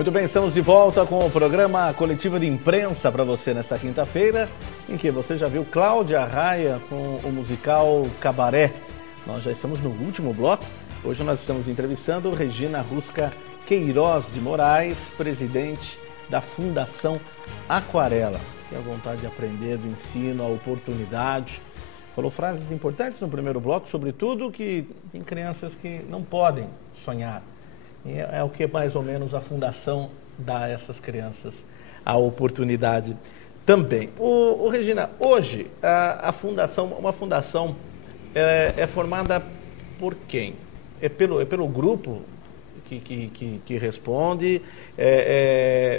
Muito bem, estamos de volta com o programa Coletiva de Imprensa para você nesta quinta-feira, em que você já viu Cláudia Raia com o musical Cabaré. Nós já estamos no último bloco. Hoje nós estamos entrevistando Regina Rusca Queiroz de Moraes, presidente da Fundação Aquarela. Tem a vontade de aprender, do ensino, a oportunidade. Falou frases importantes no primeiro bloco, sobretudo que tem crianças que não podem sonhar. E é o que mais ou menos a Fundação dá a essas crianças, a oportunidade também. Regina, hoje a fundação, uma fundação é formada por quem? É pelo grupo que responde?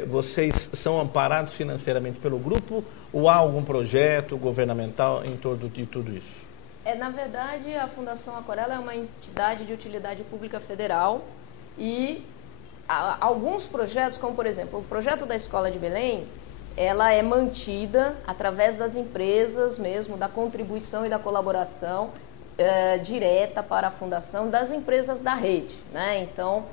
Vocês são amparados financeiramente pelo grupo ou há algum projeto governamental em torno de tudo isso? Na verdade, a Fundação Aquarela é uma entidade de utilidade pública federal e alguns projetos, como por exemplo, o projeto da Escola de Belém, ela é mantida através das empresas mesmo, da contribuição e da colaboração direta para a fundação das empresas da rede, né? Então,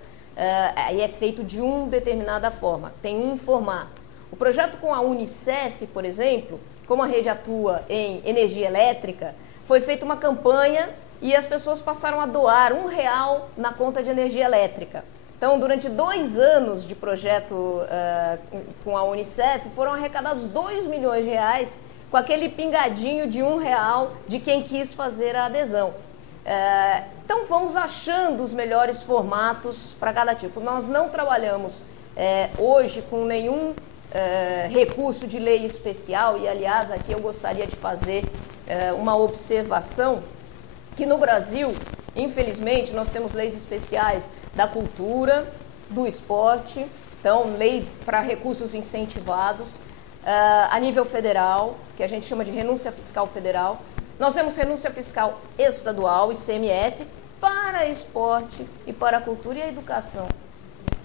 aí é feito de uma determinada forma, tem um formato. O projeto com a Unicef, por exemplo, como a rede atua em energia elétrica, foi feita uma campanha e as pessoas passaram a doar R$1 na conta de energia elétrica. Então, durante 2 anos de projeto com a Unicef, foram arrecadados R$2 milhões com aquele pingadinho de R$1 de quem quis fazer a adesão. Então, vamos achando os melhores formatos para cada tipo. Nós não trabalhamos hoje com nenhum recurso de lei especial e, aliás, aqui eu gostaria de fazer uma observação que no Brasil, infelizmente, nós temos leis especiais da cultura, do esporte, então leis para recursos incentivados, a nível federal, que a gente chama de renúncia fiscal federal. Nós temos renúncia fiscal estadual, ICMS, para esporte e para a cultura e a educação,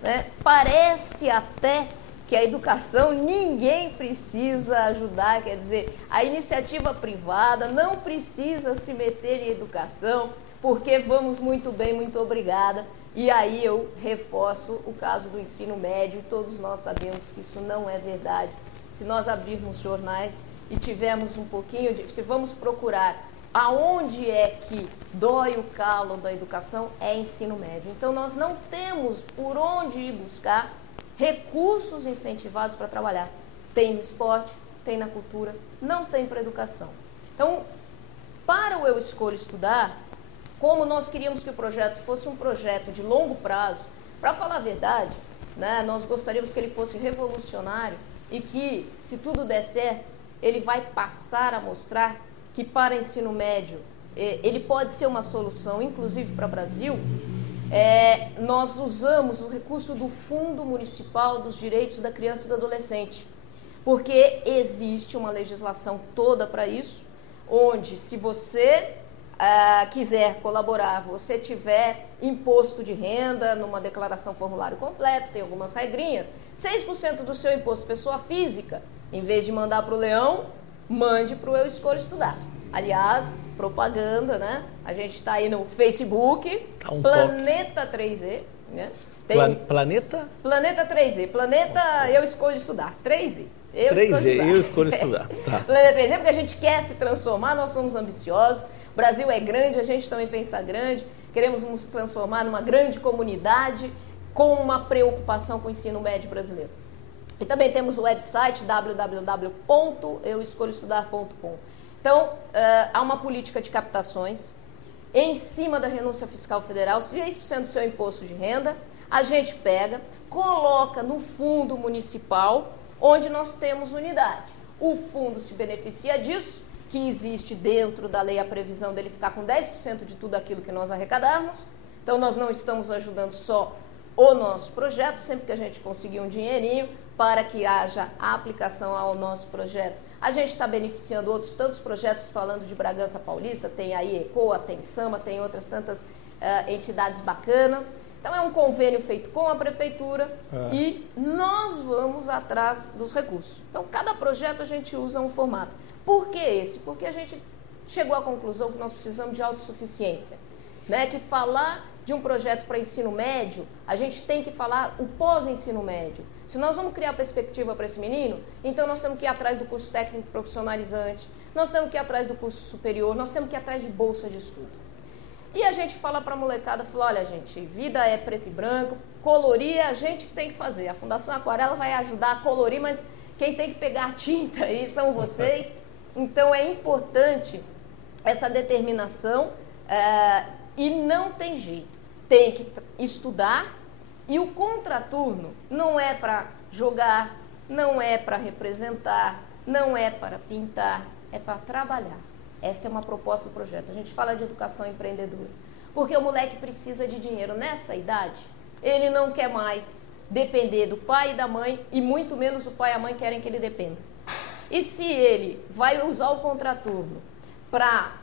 né? Parece até que a educação ninguém precisa ajudar, quer dizer, a iniciativa privada não precisa se meter em educação, porque vamos muito bem, muito obrigada. E aí eu reforço o caso do ensino médio, e todos nós sabemos que isso não é verdade. Se nós abrirmos jornais e tivermos um pouquinho de... Se vamos procurar aonde é que dói o calo da educação, é ensino médio. Então nós não temos por onde ir buscar recursos incentivados para trabalhar. Tem no esporte, tem na cultura, não tem para a educação. Então, para o Eu Escolho Estudar, como nós queríamos que o projeto fosse um projeto de longo prazo, para falar a verdade, né, nós gostaríamos que ele fosse revolucionário e que, se tudo der certo, ele vai passar a mostrar que para ensino médio ele pode ser uma solução, inclusive para o Brasil. Nós usamos o recurso do Fundo Municipal dos Direitos da Criança e do Adolescente, porque existe uma legislação toda para isso, onde se você quiser colaborar, você tiver imposto de renda numa declaração formulário completo, tem algumas regrinhas, 6% do seu imposto pessoa física, em vez de mandar para o Leão, mande para o Eu Escolho Estudar. Aliás, propaganda, né? A gente está aí no Facebook, Planeta 3E, né? Planeta? Planeta 3E, Planeta Eu Escolho Estudar, 3E. Eu escolho estudar. Tá. Planeta 3E, porque a gente quer se transformar, nós somos ambiciosos, o Brasil é grande, a gente também pensa grande, queremos nos transformar numa grande comunidade com uma preocupação com o ensino médio brasileiro. E também temos o website www.euescolhoestudar.com. Então, há uma política de captações em cima da renúncia fiscal federal, 6% do seu imposto de renda, a gente pega, coloca no fundo municipal, onde nós temos unidade. O fundo se beneficia disso, que existe dentro da lei a previsão dele ficar com 10% de tudo aquilo que nós arrecadarmos. Então, nós não estamos ajudando só o nosso projeto, sempre que a gente conseguir um dinheirinho para que haja a aplicação ao nosso projeto. A gente está beneficiando outros tantos projetos, falando de Bragança Paulista, tem aí ECOA, tem SAMA, tem outras tantas entidades bacanas. Então é um convênio feito com a prefeitura e nós vamos atrás dos recursos. Então cada projeto a gente usa um formato. Por que esse? Porque a gente chegou à conclusão que nós precisamos de autossuficiência, né? Que falar de um projeto para ensino médio, a gente tem que falar o pós-ensino médio. Se nós vamos criar perspectiva para esse menino, então nós temos que ir atrás do curso técnico profissionalizante, nós temos que ir atrás do curso superior, nós temos que ir atrás de bolsa de estudo. E a gente fala para a molecada, fala, olha gente, vida é preto e branco, colorir é a gente que tem que fazer. A Fundação Aquarela vai ajudar a colorir, mas quem tem que pegar a tinta aí são vocês. Então é importante essa determinação e não tem jeito. Tem que estudar e o contraturno não é para jogar, não é para representar, não é para pintar, é para trabalhar. Esta é uma proposta do projeto. A gente fala de educação empreendedora. Porque o moleque precisa de dinheiro. Nessa idade, ele não quer mais depender do pai e da mãe, e muito menos o pai e a mãe querem que ele dependa. E se ele vai usar o contraturno para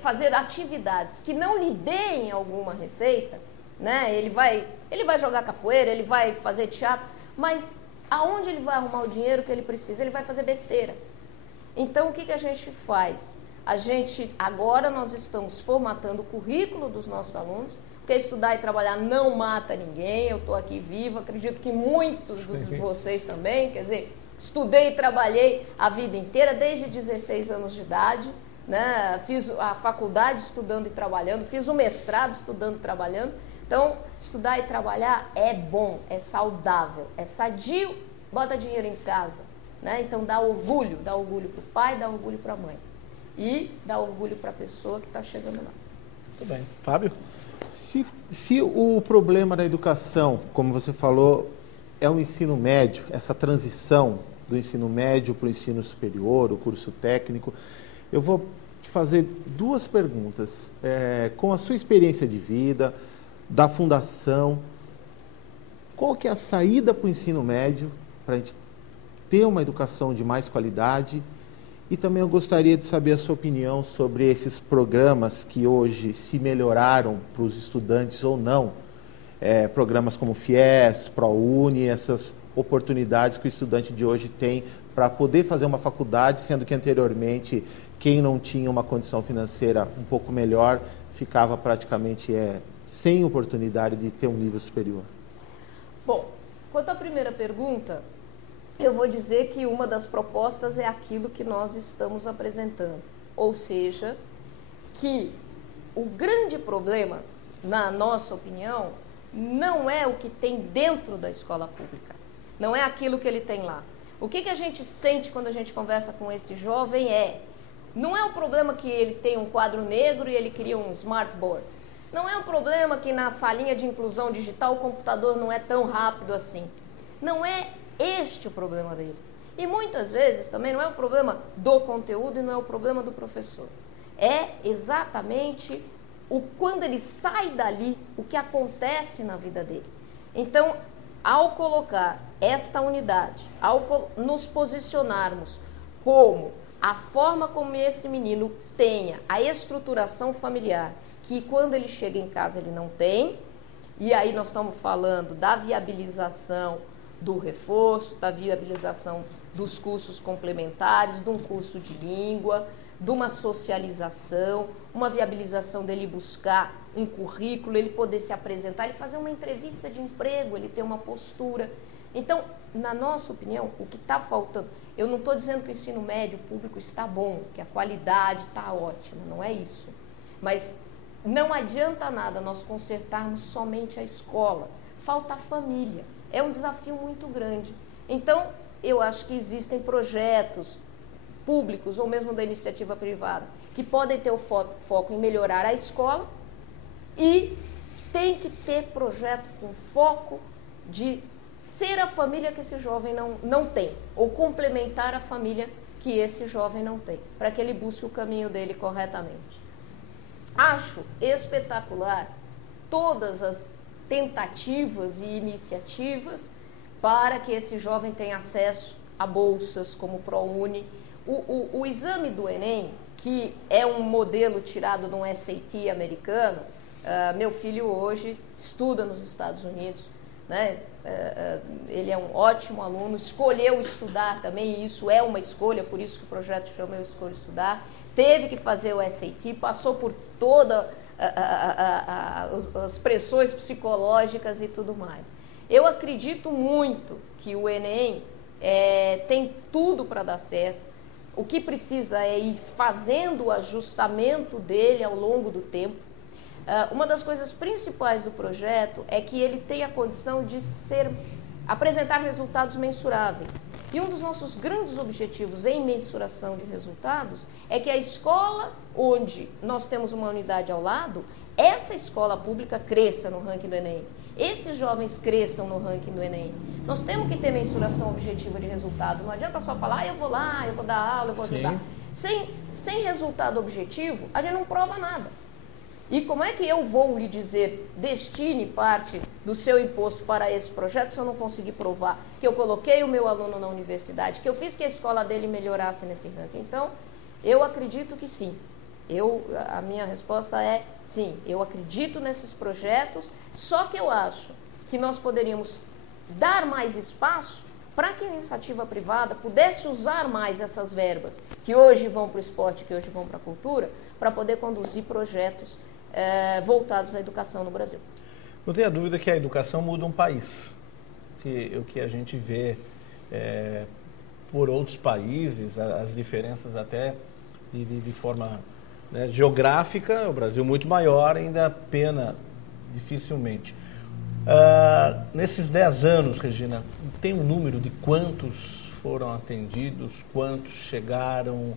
fazer atividades que não lhe deem alguma receita, né? Ele vai jogar capoeira, ele vai fazer teatro, mas aonde ele vai arrumar o dinheiro que ele precisa? Ele vai fazer besteira. Então, o que a gente faz? Agora nós estamos formatando o currículo dos nossos alunos, porque estudar e trabalhar não mata ninguém, eu estou aqui viva, acredito que muitos de vocês também, quer dizer, estudei e trabalhei a vida inteira, desde 16 anos de idade, né? Fiz a faculdade estudando e trabalhando, fiz o mestrado estudando e trabalhando, então estudar e trabalhar é bom, é saudável, é sadio, bota dinheiro em casa. Né? Então dá orgulho para o pai, dá orgulho para a mãe e dá orgulho para a pessoa que está chegando lá. Muito bem. Fábio? Se o problema da educação, como você falou, é o ensino médio, essa transição do ensino médio para o ensino superior, o curso técnico, eu vou te fazer duas perguntas. Com a sua experiência de vida, da fundação, qual que é a saída para o ensino médio, para a gente ter uma educação de mais qualidade? E também eu gostaria de saber a sua opinião sobre esses programas que hoje se melhoraram para os estudantes ou não, programas como FIES, ProUni, essas oportunidades que o estudante de hoje tem para poder fazer uma faculdade, sendo que anteriormente quem não tinha uma condição financeira um pouco melhor ficava praticamente sem oportunidade de ter um nível superior. Bom, quanto à primeira pergunta, eu vou dizer que uma das propostas é aquilo que nós estamos apresentando, ou seja, que o grande problema, na nossa opinião, não é o que tem dentro da escola pública, não é aquilo que ele tem lá. O que a gente sente quando a gente conversa com esse jovem não é o problema que ele tem um quadro negro e ele queria um smartboard, não é o problema que na salinha de inclusão digital o computador não é tão rápido assim, não é este é o problema dele. E muitas vezes também não é o problema do conteúdo e não é o problema do professor. É exatamente quando ele sai dali, o que acontece na vida dele. Então, ao colocar esta unidade, ao nos posicionarmos como a forma como esse menino tenha a estruturação familiar, que quando ele chega em casa ele não tem, e aí nós estamos falando da viabilização do reforço, da viabilização dos cursos complementares, de um curso de língua, de uma socialização, uma viabilização dele buscar um currículo, ele poder se apresentar, ele fazer uma entrevista de emprego, ele ter uma postura. Então, na nossa opinião, o que está faltando, eu não estou dizendo que o ensino médio público está bom, que a qualidade está ótima, não é isso. Mas não adianta nada nós consertarmos somente a escola, falta a família. É um desafio muito grande. Então, eu acho que existem projetos públicos ou mesmo da iniciativa privada que podem ter o foco em melhorar a escola e tem que ter projeto com foco de ser a família que esse jovem não tem ou complementar a família que esse jovem não tem, para que ele busque o caminho dele corretamente. Acho espetacular todas as tentativas e iniciativas para que esse jovem tenha acesso a bolsas como o ProUni. O exame do Enem, que é um modelo tirado de um SAT americano, meu filho hoje estuda nos Estados Unidos, né? Ele é um ótimo aluno, escolheu estudar também, e isso é uma escolha, por isso que o projeto chama Eu Escolho Estudar, teve que fazer o SAT, passou por toda as pressões psicológicas e tudo mais. Eu acredito muito que o Enem tem tudo para dar certo. O que precisa é ir fazendo o ajustamento dele ao longo do tempo. Uma das coisas principais do projeto é que ele tem a condição de apresentar resultados mensuráveis. E um dos nossos grandes objetivos em mensuração de resultados é que a escola onde nós temos uma unidade ao lado, essa escola pública cresça no ranking do Enem. Esses jovens cresçam no ranking do Enem. Nós temos que ter mensuração objetiva de resultado. Não adianta só falar, eu vou lá, eu vou dar aula, eu vou ajudar. Sem resultado objetivo, a gente não prova nada. E como é que eu vou lhe dizer, destine parte do seu imposto para esse projeto, se eu não conseguir provar que eu coloquei o meu aluno na universidade, que eu fiz que a escola dele melhorasse nesse ranking? Então, eu acredito que sim. A minha resposta é sim, eu acredito nesses projetos, só que eu acho que nós poderíamos dar mais espaço para que a iniciativa privada pudesse usar mais essas verbas, que hoje vão para o esporte, que hoje vão para a cultura, para poder conduzir projetos voltados à educação no Brasil. Não tenha dúvida que a educação muda um país. O que a gente vê por outros países, as diferenças até de forma geográfica, o Brasil muito maior, ainda pena dificilmente. Nesses 10 anos, Regina, tem um número de quantos foram atendidos, quantos chegaram?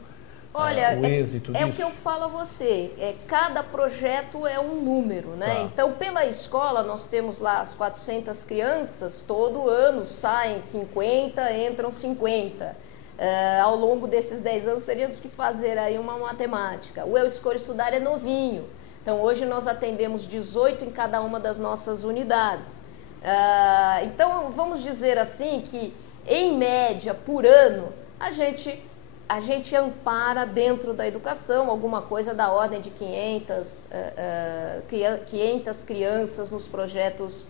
Olha, o êxito disso? O que eu falo a você, cada projeto é um número, né? Tá. Então, pela escola, nós temos lá as 400 crianças, todo ano saem 50, entram 50. Ao longo desses 10 anos, teríamos que fazer aí uma matemática. O Eu Escolho Estudar é novinho. Então, hoje nós atendemos 18 em cada uma das nossas unidades. Então, vamos dizer assim que, em média, por ano, a gente ampara dentro da educação alguma coisa da ordem de 500 crianças nos projetos,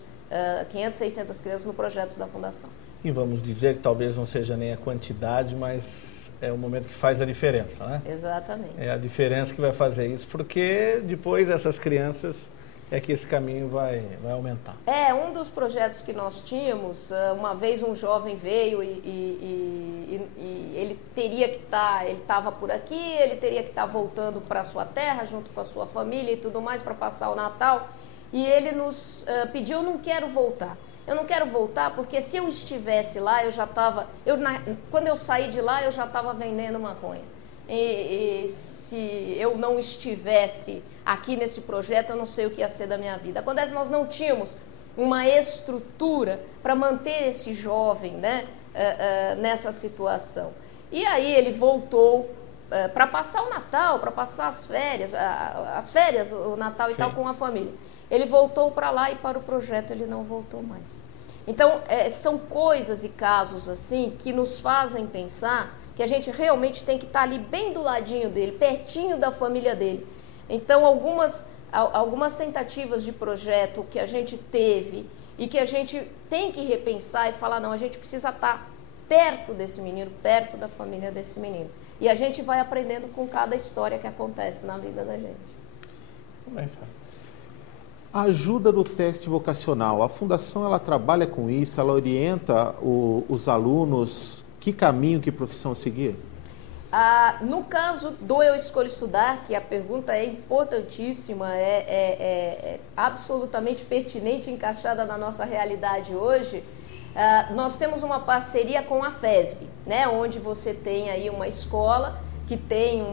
500, 600 crianças no projeto da Fundação. E vamos dizer que talvez não seja nem a quantidade, mas é o momento que faz a diferença, né? Exatamente. É a diferença que vai fazer isso, porque depois essas crianças que esse caminho vai aumentar. Um dos projetos que nós tínhamos, uma vez um jovem veio e ele teria que ele estava por aqui, ele teria que estar voltando para a sua terra, junto com a sua família e tudo mais, para passar o Natal, e ele nos pediu, eu não quero voltar. Eu não quero voltar porque se eu estivesse lá, eu já estava... Quando eu saí de lá, eu já estava vendendo maconha. E se eu não estivesse aqui nesse projeto, eu não sei o que ia ser da minha vida. Acontece que nós não tínhamos uma estrutura para manter esse jovem, né, nessa situação. E aí ele voltou para passar o Natal, para passar as férias, o Natal e tal, com a família. Ele voltou para lá e para o projeto ele não voltou mais. Então, são coisas e casos assim que nos fazem pensar que a gente realmente tem que estar ali bem do ladinho dele, pertinho da família dele. Então, algumas tentativas de projeto que a gente teve e que a gente tem que repensar e falar, não, a gente precisa estar perto desse menino, perto da família desse menino. E a gente vai aprendendo com cada história que acontece na vida da gente. Muito bem, Fábio. A ajuda do teste vocacional, a Fundação ela trabalha com isso, ela orienta os alunos, que caminho, que profissão seguir? No caso do Eu Escolho Estudar, que a pergunta é importantíssima, é absolutamente pertinente, encaixada na nossa realidade hoje, nós temos uma parceria com a FESB, né, onde você tem aí uma escola que tem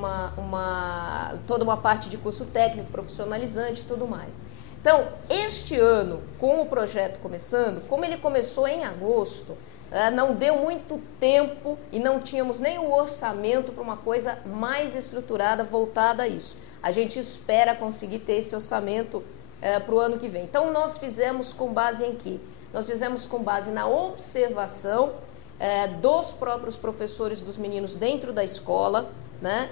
toda uma parte de curso técnico, profissionalizante e tudo mais. Então, este ano, com o projeto começando, como ele começou em agosto, não deu muito tempo e não tínhamos nem o orçamento para uma coisa mais estruturada voltada a isso. A gente espera conseguir ter esse orçamento para o ano que vem. Então, nós fizemos com base em quê? Nós fizemos com base na observação dos próprios professores dos meninos dentro da escola, né?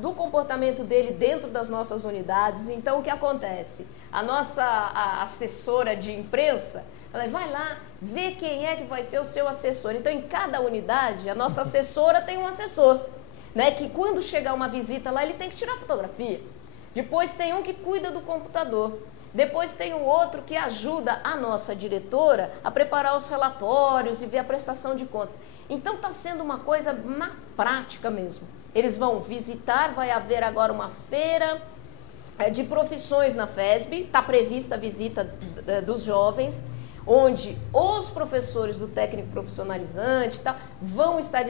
Do comportamento dele dentro das nossas unidades. Então, o que acontece? A nossa assessora de imprensa, ela vai lá, vê quem é que vai ser o seu assessor. Então, em cada unidade, a nossa assessora tem um assessor, né? Que quando chegar uma visita lá, ele tem que tirar fotografia. Depois tem um que cuida do computador. Depois tem o outro que ajuda a nossa diretora a preparar os relatórios e ver a prestação de contas. Então está sendo uma coisa na prática mesmo. Eles vão visitar, vai haver agora uma feira de profissões na FESB, está prevista a visita dos jovens, onde os professores do técnico profissionalizante vão estar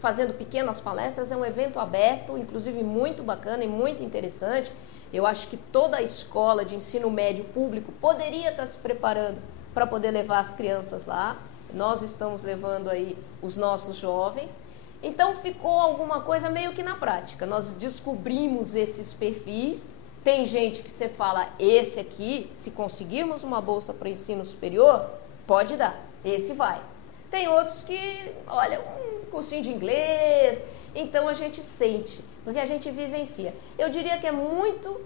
fazendo pequenas palestras. É um evento aberto, inclusive muito bacana e muito interessante. Eu acho que toda a escola de ensino médio público poderia estar se preparando para poder levar as crianças lá. Nós estamos levando aí os nossos jovens. Então ficou alguma coisa meio que na prática. Nós descobrimos esses perfis. Tem gente que você fala, esse aqui, se conseguirmos uma bolsa para ensino superior, pode dar, esse vai. Tem outros que, olha, um cursinho de inglês, então a gente sente, porque a gente vivencia. Eu diria que é muito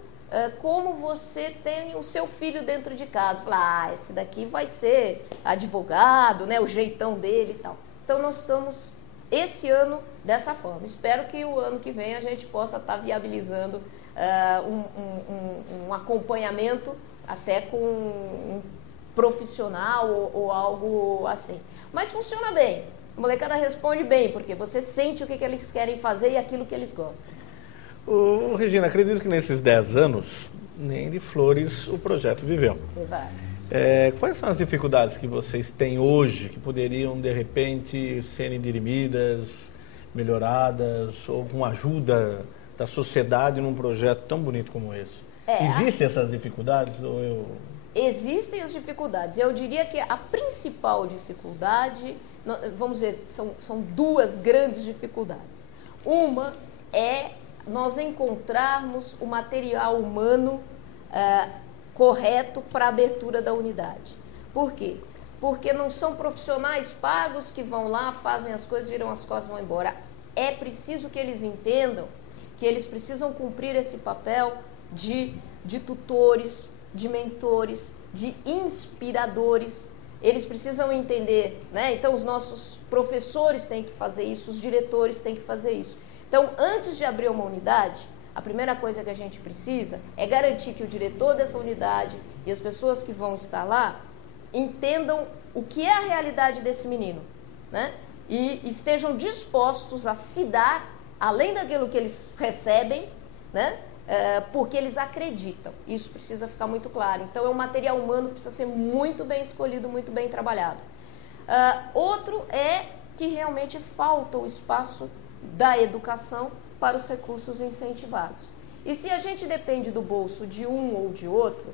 como você tem o seu filho dentro de casa. Fala, esse daqui vai ser advogado, né, o jeitão dele e tal. Então nós estamos, esse ano, dessa forma. Espero que o ano que vem a gente possa estar viabilizando um acompanhamento até com um profissional ou algo assim. Mas funciona bem. A molecada responde bem, porque você sente o que eles querem fazer e aquilo que eles gostam. Regina, acredito que nesses 10 anos, nem de flores o projeto viveu. Quais são as dificuldades que vocês têm hoje que poderiam, de repente, serem dirimidas, melhoradas, ou com ajuda da sociedade num projeto tão bonito como esse? Existem essas dificuldades? Existem as dificuldades. Eu diria que a principal dificuldade, vamos dizer, são duas grandes dificuldades. Uma é nós encontrarmos o material humano correto para a abertura da unidade. Por quê? Porque não são profissionais pagos que vão lá, fazem as coisas, viram as costas e vão embora. É preciso que eles entendam que eles precisam cumprir esse papel de tutores, de mentores, de inspiradores. Eles precisam entender, né? Então os nossos professores têm que fazer isso, os diretores têm que fazer isso. Então, antes de abrir uma unidade, a primeira coisa que a gente precisa é garantir que o diretor dessa unidade e as pessoas que vão estar lá entendam o que é a realidade desse menino, né? E estejam dispostos a se dar além daquilo que eles recebem, né? Porque eles acreditam. Isso precisa ficar muito claro. Então, é um material humano que precisa ser muito bem escolhido, muito bem trabalhado. Outro é que realmente falta o espaço da educação para os recursos incentivados. E se a gente depende do bolso de um ou de outro,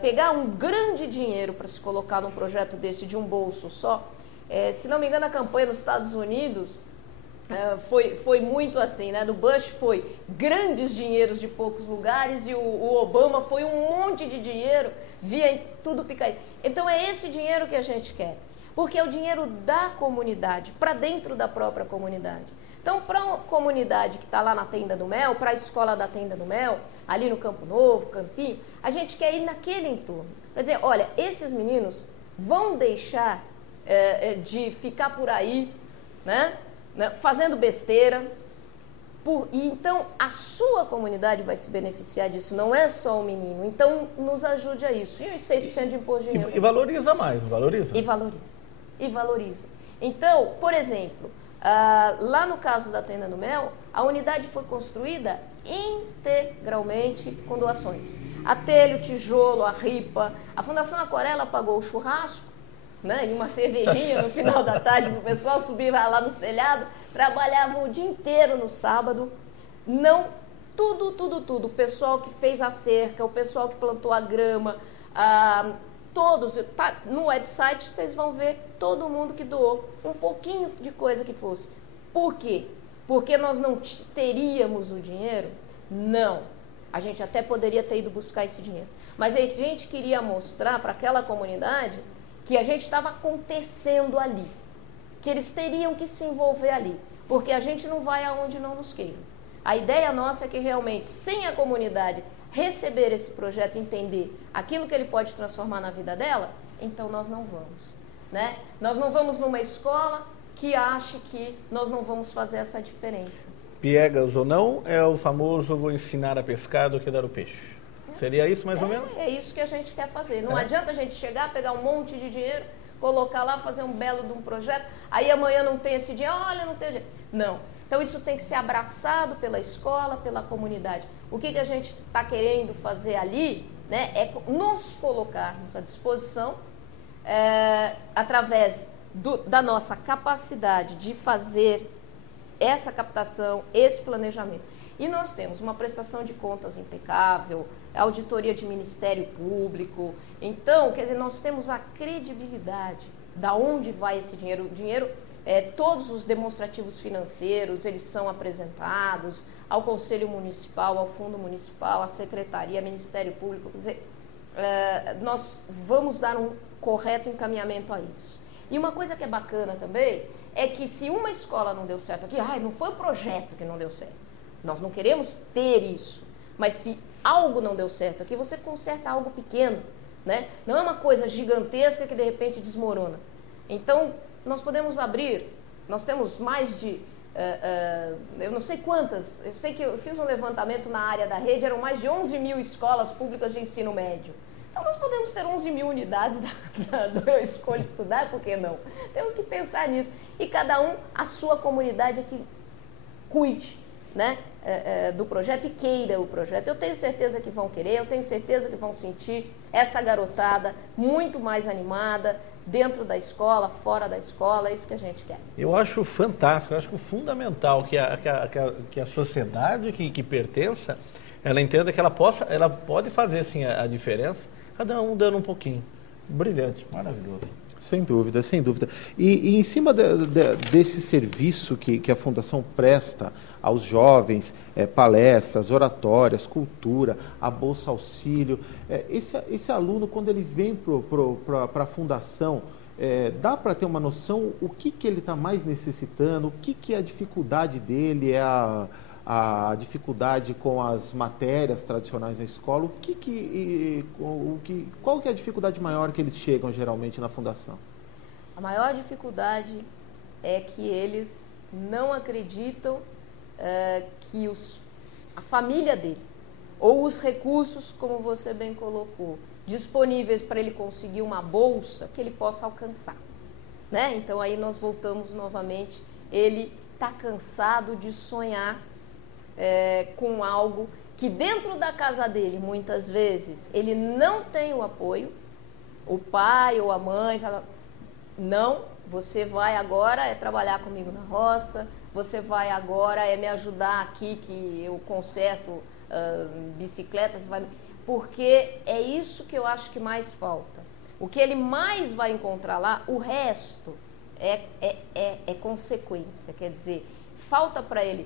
pegar um grande dinheiro para se colocar num projeto desse de um bolso só, se não me engano, a campanha nos Estados Unidos foi muito assim, né? Do Bush foi grandes dinheiros de poucos lugares e o Obama foi um monte de dinheiro, via tudo picaí. Então é esse dinheiro que a gente quer, porque é o dinheiro da comunidade, para dentro da própria comunidade. Então, para a comunidade que está lá na Tenda do Mel, para a escola da Tenda do Mel, ali no Campo Novo, Campinho, a gente quer ir naquele entorno. Para dizer, olha, esses meninos vão deixar de ficar por aí, né, fazendo besteira. E então, a sua comunidade vai se beneficiar disso, não é só o menino. Então, nos ajude a isso. E os 6% de imposto de renda. E valoriza mais, não valoriza? E valoriza. E valoriza. Então, por exemplo, lá no caso da Tenda do Mel, a unidade foi construída integralmente com doações. A telha, o tijolo, a ripa. A Fundação Aquarela pagou o churrasco, né, e uma cervejinha no final da tarde para o pessoal subir lá no telhado. Trabalhavam o dia inteiro no sábado. Não, tudo. O pessoal que fez a cerca, o pessoal que plantou a grama, todos, tá, no website vocês vão ver todo mundo que doou um pouquinho de coisa que fosse. Por quê? Porque nós não teríamos o dinheiro? Não. A gente até poderia ter ido buscar esse dinheiro. Mas a gente queria mostrar para aquela comunidade que a gente estava acontecendo ali, que eles teriam que se envolver ali, porque a gente não vai aonde não nos queiram. A ideia nossa é que realmente, sem a comunidade receber esse projeto, entender aquilo que ele pode transformar na vida dela, então nós não vamos, né? Nós não vamos numa escola que ache que nós não vamos fazer essa diferença. piegas ou não, é o famoso vou ensinar a pescar do que dar o peixe. Seria isso mais ou menos? É isso que a gente quer fazer. Não adianta a gente chegar, pegar um monte de dinheiro, colocar lá, fazer um belo de um projeto, aí amanhã não tem esse dinheiro, olha, não tem dinheiro. Não. Então isso tem que ser abraçado pela escola, pela comunidade. O que a gente está querendo fazer ali, né, é nos colocarmos à disposição, através da nossa capacidade de fazer essa captação, esse planejamento. E nós temos uma prestação de contas impecável, auditoria de Ministério Público. Então, quer dizer, nós temos a credibilidade da onde vai esse dinheiro. O dinheiro, todos os demonstrativos financeiros, eles são apresentados ao Conselho Municipal, ao Fundo Municipal, à Secretaria, ao Ministério Público. Quer dizer, nós vamos dar um correto encaminhamento a isso. E uma coisa que é bacana também é que se uma escola não deu certo aqui, não foi o projeto que não deu certo. Nós não queremos ter isso. Mas se algo não deu certo aqui, você conserta algo pequeno, né? Não é uma coisa gigantesca que de repente desmorona. Então, nós podemos abrir, nós temos mais de, eu não sei quantas, eu sei que eu fiz um levantamento na área da rede, eram mais de 11 mil escolas públicas de ensino médio. Então, nós podemos ter 11 mil unidades do Eu Escolho Estudar, por que não? Temos que pensar nisso. E cada um, a sua comunidade, é que cuide, né, do projeto e queira o projeto. Eu tenho certeza que vão querer, eu tenho certeza que vão sentir essa garotada muito mais animada, dentro da escola, fora da escola, é isso que a gente quer. Eu acho fantástico, eu acho fundamental que a sociedade que pertença, ela entenda que ela pode fazer sim a diferença, cada um dando um pouquinho. Brilhante, maravilhoso. Sem dúvida, sem dúvida. E em cima desse serviço que a Fundação presta aos jovens, palestras, oratórias, cultura, a Bolsa Auxílio, esse aluno, quando ele vem para a Fundação, dá para ter uma noção o que ele está mais necessitando, o que é a dificuldade dele, a dificuldade com as matérias tradicionais na escola, qual que é a dificuldade maior que eles chegam geralmente na Fundação? A maior dificuldade é que eles não acreditam que a família dele, ou os recursos, como você bem colocou, disponíveis para ele conseguir uma bolsa, que ele possa alcançar, né? Então aí nós voltamos novamente, ele está cansado de sonhar com algo que dentro da casa dele, muitas vezes, ele não tem o apoio, o pai ou a mãe fala, não, você vai agora trabalhar comigo na roça, você vai agora me ajudar aqui que eu conserto bicicletas, porque é isso que eu acho que mais falta. O que ele mais vai encontrar lá, o resto é consequência, quer dizer, falta para ele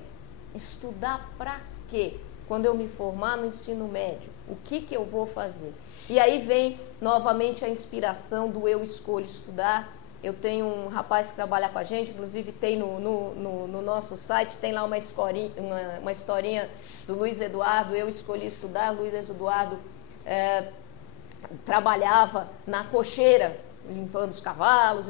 estudar para quê? Quando eu me formar no ensino médio, o que eu vou fazer? E aí vem novamente a inspiração do Eu Escolho Estudar. Eu tenho um rapaz que trabalha com a gente, inclusive tem no nosso site, tem lá uma historinha do Luiz Eduardo, Eu Escolhi Estudar. Luiz Eduardo trabalhava na cocheira, limpando os cavalos,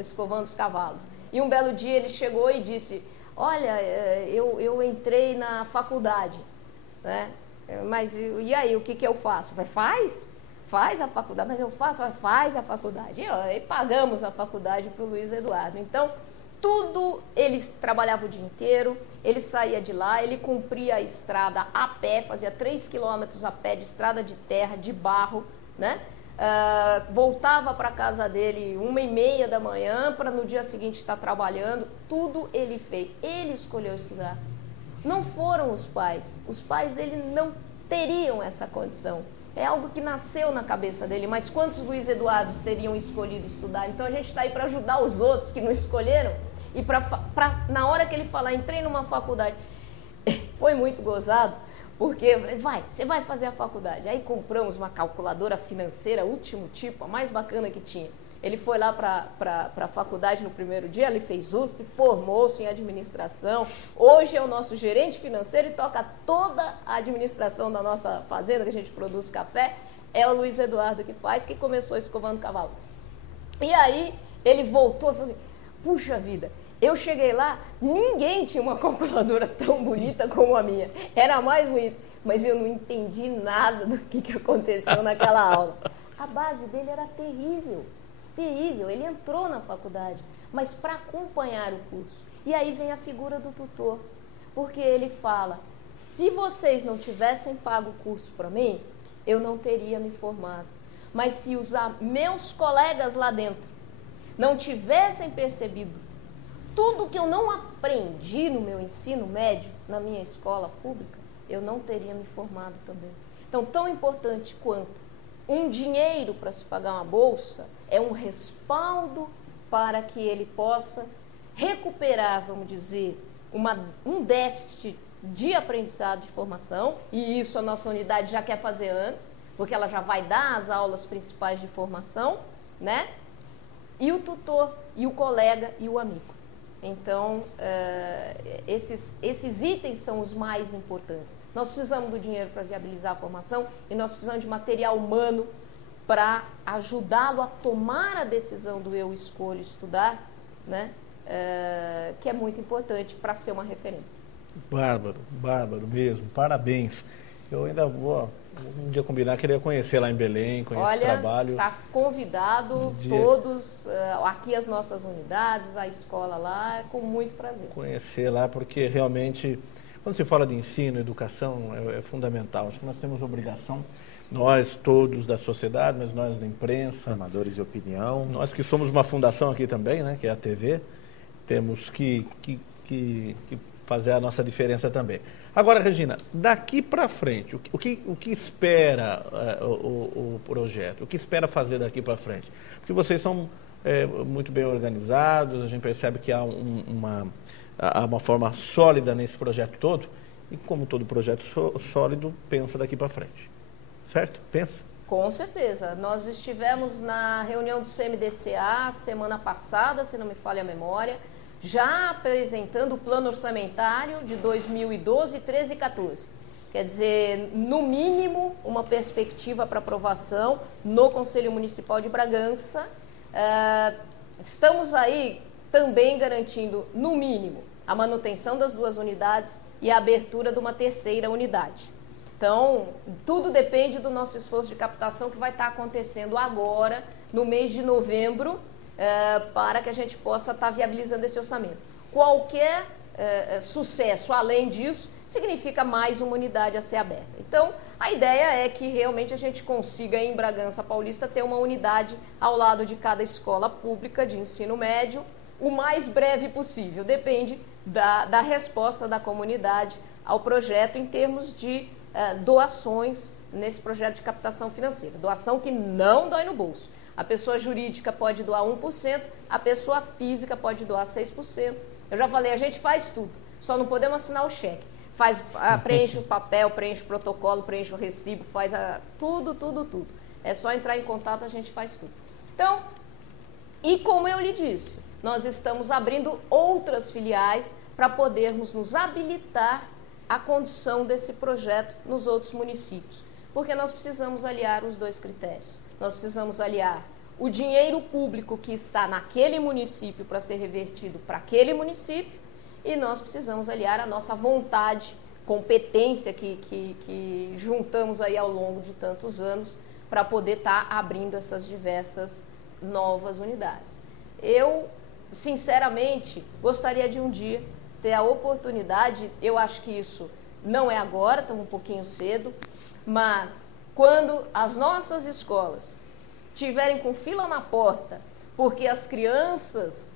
escovando os cavalos. E um belo dia ele chegou e disse, olha, eu entrei na faculdade, né? Mas e aí, o que eu faço? Faz a faculdade, mas eu faço, faz a faculdade. E pagamos a faculdade para o Luiz Eduardo. Então, tudo, ele trabalhava o dia inteiro, ele saía de lá, ele cumpria a estrada a pé, fazia 3 quilômetros a pé de estrada de terra, de barro, né? Voltava para a casa dele 1h30 da manhã para no dia seguinte estar trabalhando. Tudo ele fez, ele escolheu estudar. Não foram os pais dele não teriam essa condição. É algo que nasceu na cabeça dele, mas quantos Luiz Eduardos teriam escolhido estudar? Então a gente está aí para ajudar os outros que não escolheram e na hora que ele falar, entrei numa faculdade, foi muito gozado, porque você vai fazer a faculdade. Aí compramos uma calculadora financeira, último tipo, a mais bacana que tinha. Ele foi lá para a faculdade no primeiro dia, ele fez USP, formou-se em administração. Hoje é o nosso gerente financeiro e toca toda a administração da nossa fazenda, que a gente produz café. É o Luiz Eduardo que faz, que começou escovando cavalo. E aí ele voltou e falou assim, puxa vida, Eu cheguei lá, ninguém tinha uma calculadora tão bonita como a minha. Era a mais bonita, mas eu não entendi nada do que aconteceu naquela aula. A base dele era terrível, terrível. Ele entrou na faculdade, mas para acompanhar o curso. E aí vem a figura do tutor, porque ele fala, se vocês não tivessem pago o curso para mim, eu não teria me formado. Mas se os meus colegas lá dentro não tivessem percebido tudo que eu não aprendi no meu ensino médio, na minha escola pública, eu não teria me formado também. Então, tão importante quanto um dinheiro para se pagar uma bolsa, é um respaldo para que ele possa recuperar, vamos dizer, um déficit de aprendizado, de formação, e isso a nossa unidade já quer fazer antes, porque ela já vai dar as aulas principais de formação, né? E o tutor, e o colega, e o amigo. Então, esses itens são os mais importantes. Nós precisamos do dinheiro para viabilizar a formação e nós precisamos de material humano para ajudá-lo a tomar a decisão do eu escolho estudar, né? Que é muito importante para ser uma referência. Bárbaro, bárbaro mesmo, parabéns. Eu ainda vou um dia combinar, queria conhecer lá em Belém, conhecer o trabalho. Está convidado todos, aqui as nossas unidades, a escola lá, com muito prazer. Conhecer lá, porque realmente, quando se fala de ensino, educação, é fundamental. Acho que nós temos obrigação, nós todos da sociedade, mas nós da imprensa. Formadores de opinião. Nós que somos uma fundação aqui também, né, que é a TV, temos que fazer a nossa diferença também. Agora, Regina, daqui para frente, o que espera o projeto? O que espera fazer daqui para frente? Porque vocês são muito bem organizados, a gente percebe que há uma forma sólida nesse projeto todo, e como todo projeto sólido, pensa daqui para frente. Certo? Pensa? Com certeza. Nós estivemos na reunião do CMDCA semana passada, se não me falha a memória, já apresentando o plano orçamentário de 2012, 13 e 14. Quer dizer, no mínimo, uma perspectiva para aprovação no Conselho Municipal de Bragança. Estamos aí também garantindo, no mínimo, a manutenção das 2 unidades e a abertura de uma 3ª unidade. Então, tudo depende do nosso esforço de captação que vai estar acontecendo agora, no mês de novembro, para que a gente possa estar viabilizando esse orçamento. Qualquer sucesso além disso significa mais uma unidade a ser aberta. Então, a ideia é que realmente a gente consiga em Bragança Paulista ter uma unidade ao lado de cada escola pública de ensino médio o mais breve possível. Depende da resposta da comunidade ao projeto em termos de doações nesse projeto de captação financeira. Doação que não dói no bolso. A pessoa jurídica pode doar 1%, a pessoa física pode doar 6%. Eu já falei, a gente faz tudo, só não podemos assinar o cheque. Preenche o papel, preenche o protocolo, preenche o recibo, faz tudo. É só entrar em contato, a gente faz tudo. Então, e como eu lhe disse, nós estamos abrindo outras filiais para podermos nos habilitar à condução desse projeto nos outros municípios. Porque nós precisamos aliar os 2 critérios. Nós precisamos aliar o dinheiro público que está naquele município para ser revertido para aquele município e nós precisamos aliar a nossa vontade, competência que juntamos aí ao longo de tantos anos para poder estar abrindo essas diversas novas unidades. Eu, sinceramente, gostaria de um dia ter a oportunidade, eu acho que isso não é agora, estamos um pouquinho cedo, mas quando as nossas escolas tiverem com fila na porta, porque as crianças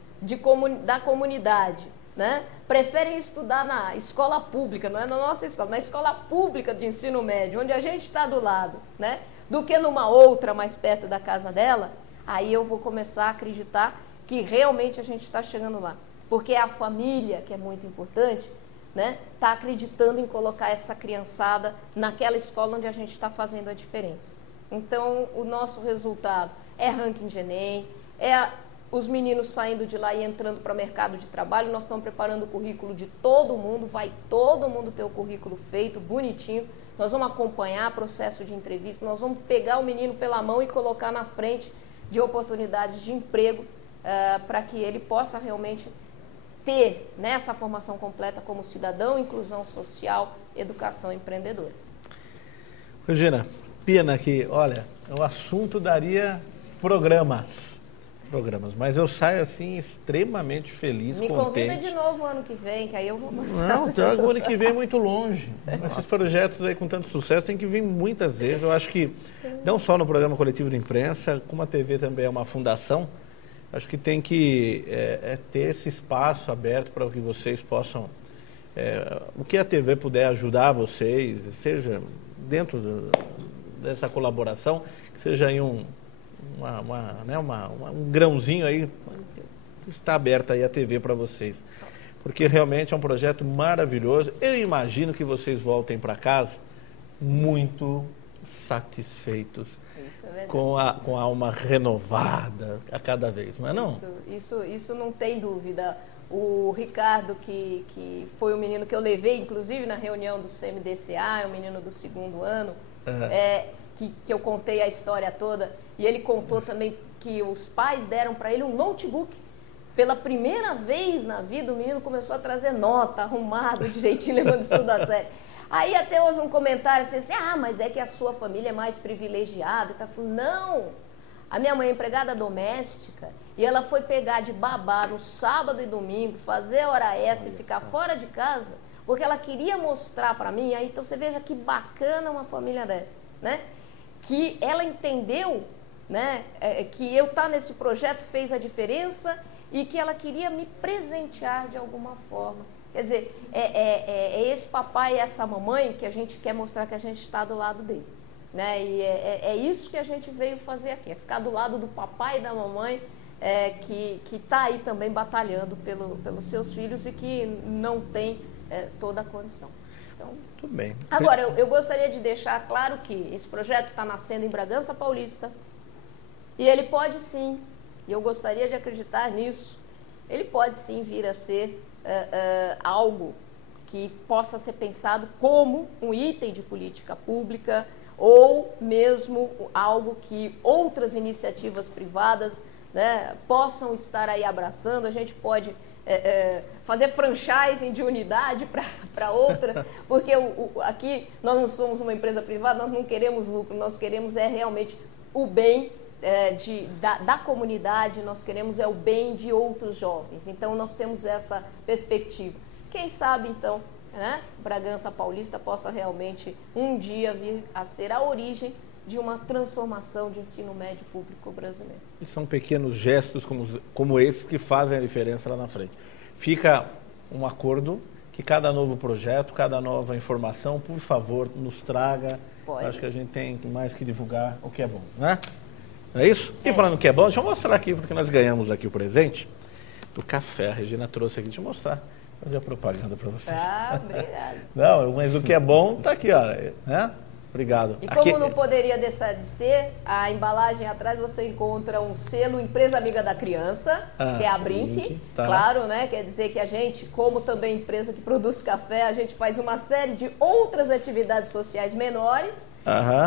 da comunidade, né, preferem estudar na escola pública, não é na nossa escola, na escola pública de ensino médio, onde a gente está do lado, né, do que numa outra mais perto da casa dela, aí eu vou começar a acreditar que realmente a gente está chegando lá. Porque é a família, que é muito importante, né, está acreditando em colocar essa criançada naquela escola onde a gente está fazendo a diferença. Então, o nosso resultado é ranking de Enem, é os meninos saindo de lá e entrando para o mercado de trabalho. Nós estamos preparando o currículo de todo mundo, vai todo mundo ter o currículo feito, bonitinho. Nós vamos acompanhar o processo de entrevista, nós vamos pegar o menino pela mão e colocar na frente de oportunidades de emprego para que ele possa realmente ter nessa formação completa como cidadão, inclusão social, educação empreendedora. Regina, pena que, olha, o assunto daria programas, mas eu saio assim extremamente feliz, Me contente. convida de novo ano que vem, que aí eu vou mostrar. Não, o ano que vem é muito longe. Esses projetos aí com tanto sucesso tem que vir muitas vezes. Eu acho que não só no programa coletivo de imprensa, como a TV também é uma fundação, acho que tem que ter esse espaço aberto para que vocês possam, o que a TV puder ajudar vocês, seja dentro dessa colaboração, que seja aí um grãozinho aí, está aberta aí a TV para vocês. Porque realmente é um projeto maravilhoso. Eu imagino que vocês voltem para casa muito satisfeitos, com a alma renovada a cada vez, não é não? Isso não tem dúvida. O Ricardo, que foi o menino que eu levei, inclusive, na reunião do CMDCA, é um menino do 2º ano, que eu contei a história toda, e ele contou também que os pais deram para ele um notebook. Pela primeira vez na vida, o menino começou a trazer nota, arrumado, direitinho, levando isso tudo a sério. Aí até houve um comentário assim, mas é que a sua família é mais privilegiada. E tá falando, não, a minha mãe é empregada doméstica e ela foi pegar de babá no sábado e domingo, fazer hora extra e ficar fora de casa, porque ela queria mostrar para mim. Aí então você veja que bacana uma família dessa, né? Que ela entendeu, né, que eu estar nesse projeto fez a diferença e que ela queria me presentear de alguma forma. Quer dizer, é esse papai e essa mamãe que a gente quer mostrar que a gente está do lado dele, né? E é isso que a gente veio fazer aqui, é ficar do lado do papai e da mamãe que está aí também batalhando pelos seus filhos e que não tem toda a condição. Então, tudo bem. Agora, eu gostaria de deixar claro que esse projeto está nascendo em Bragança Paulista e ele pode sim, e eu gostaria de acreditar nisso, ele pode sim vir a ser algo que possa ser pensado como um item de política pública ou mesmo algo que outras iniciativas privadas, né, possam estar aí abraçando. A gente pode fazer franchising de unidade para outras, porque aqui nós não somos uma empresa privada, nós não queremos lucro, nós queremos realmente o bem da comunidade, nós queremos o bem de outros jovens. Então nós temos essa perspectiva. Quem sabe então, né, Bragança Paulista possa realmente um dia vir a ser a origem de uma transformação de ensino médio público brasileiro. E são pequenos gestos como esses que fazem a diferença lá na frente. Fica um acordo que cada novo projeto, cada nova informação, por favor, nos traga. Acho que a gente tem mais que divulgar o que é bom, né? Não é isso? E falando que é bom, deixa eu mostrar aqui, porque nós ganhamos aqui o presente do café. A Regina trouxe aqui, deixa eu mostrar, fazer a propaganda para vocês. Obrigado. Não, mas o que é bom está aqui, olha, né? Obrigado. E como não poderia deixar de ser, a embalagem atrás você encontra um selo Empresa Amiga da Criança, que é a Brinque, tá. Claro, né? Quer dizer que a gente, como também empresa que produz café, a gente faz uma série de outras atividades sociais menores,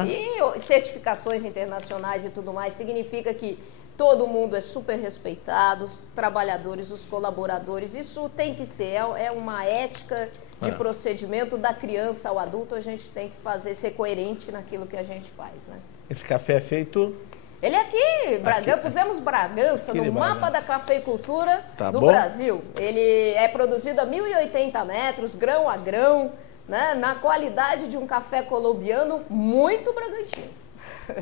e certificações internacionais e tudo mais. Significa que todo mundo é super respeitado, os trabalhadores, os colaboradores, isso tem que ser, é uma ética de procedimento da criança ao adulto, a gente tem que ser coerente naquilo que a gente faz, né? Esse café é feito... Ele é aqui, pusemos Bragança no mapa da cafeicultura do Brasil. Ele é produzido a 1.080 metros, grão a grão, né, na qualidade de um café colombiano muito bragantino.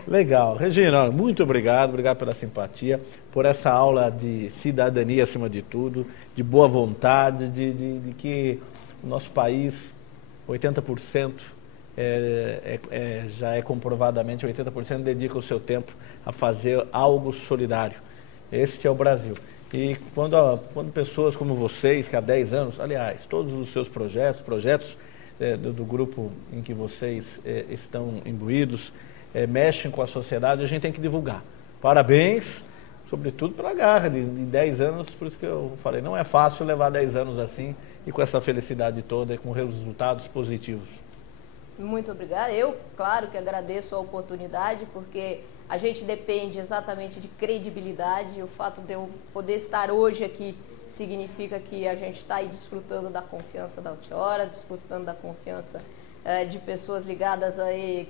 Legal. Regina, muito obrigado pela simpatia, por essa aula de cidadania acima de tudo, de boa vontade, de que o nosso país, 80%, já é comprovadamente, 80% dedica o seu tempo a fazer algo solidário. Este é o Brasil. E quando pessoas como vocês, que há 10 anos, aliás, todos os seus projetos do grupo em que vocês estão imbuídos, mexem com a sociedade, a gente tem que divulgar. Parabéns, sobretudo pela garra de 10 anos, por isso que eu falei, não é fácil levar 10 anos assim e com essa felicidade toda e com resultados positivos. Muito obrigada. Eu, claro que agradeço a oportunidade, porque a gente depende exatamente de credibilidade. O fato de eu poder estar hoje aqui significa que a gente está aí desfrutando da confiança da Altiora, desfrutando da confiança de pessoas ligadas aí,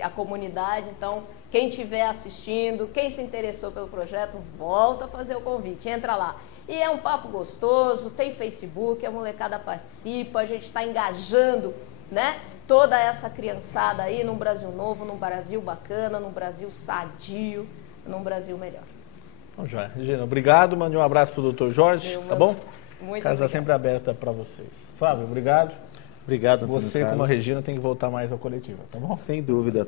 a comunidade. Então, quem estiver assistindo, quem se interessou pelo projeto, volta a fazer o convite, entra lá. E é um papo gostoso, tem Facebook, a molecada participa, a gente está engajando, né, toda essa criançada aí num Brasil novo, num Brasil bacana, num Brasil sadio, num Brasil melhor. Bom, já, Regina, obrigado, mande um abraço para o Dr. Jorge, tá bom? Muito Casa sempre aberta para vocês. Fábio, obrigado. Obrigado, Antônio Você, Carlos. como a Regina, tem que voltar mais ao coletivo, tá bom? Sem dúvida.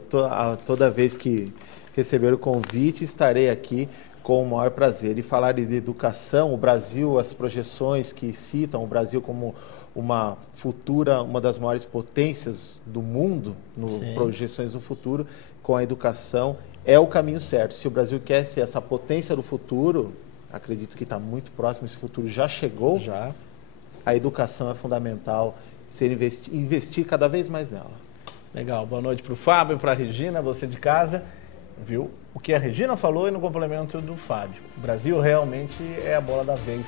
Toda vez que receber o convite, estarei aqui com o maior prazer. E falar de educação, o Brasil, as projeções que citam o Brasil como uma das maiores potências do mundo, projeções do futuro, com a educação, é o caminho certo. Se o Brasil quer ser essa potência do futuro, acredito que está muito próximo, esse futuro já chegou, a educação é fundamental, investir cada vez mais nela. Legal, boa noite para o Fábio, para a Regina, você de casa, viu o que a Regina falou e no complemento do Fábio. O Brasil realmente é a bola da vez,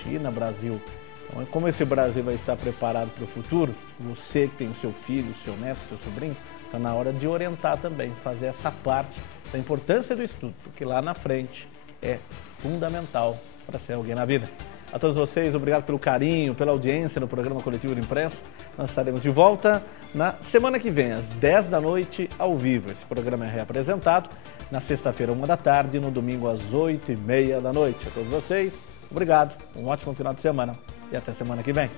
China, Brasil. Então, como esse Brasil vai estar preparado para o futuro, você que tem o seu filho, o seu neto, o seu sobrinho, está na hora de orientar também, fazer essa parte da importância do estudo, porque lá na frente é fundamental para ser alguém na vida. A todos vocês, obrigado pelo carinho, pela audiência no programa Coletivo de Imprensa. Nós estaremos de volta na semana que vem, às 10 da noite, ao vivo. Esse programa é reapresentado na sexta-feira, 1 da tarde, e no domingo, às 8h30 da noite. A todos vocês, obrigado, um ótimo final de semana e até semana que vem.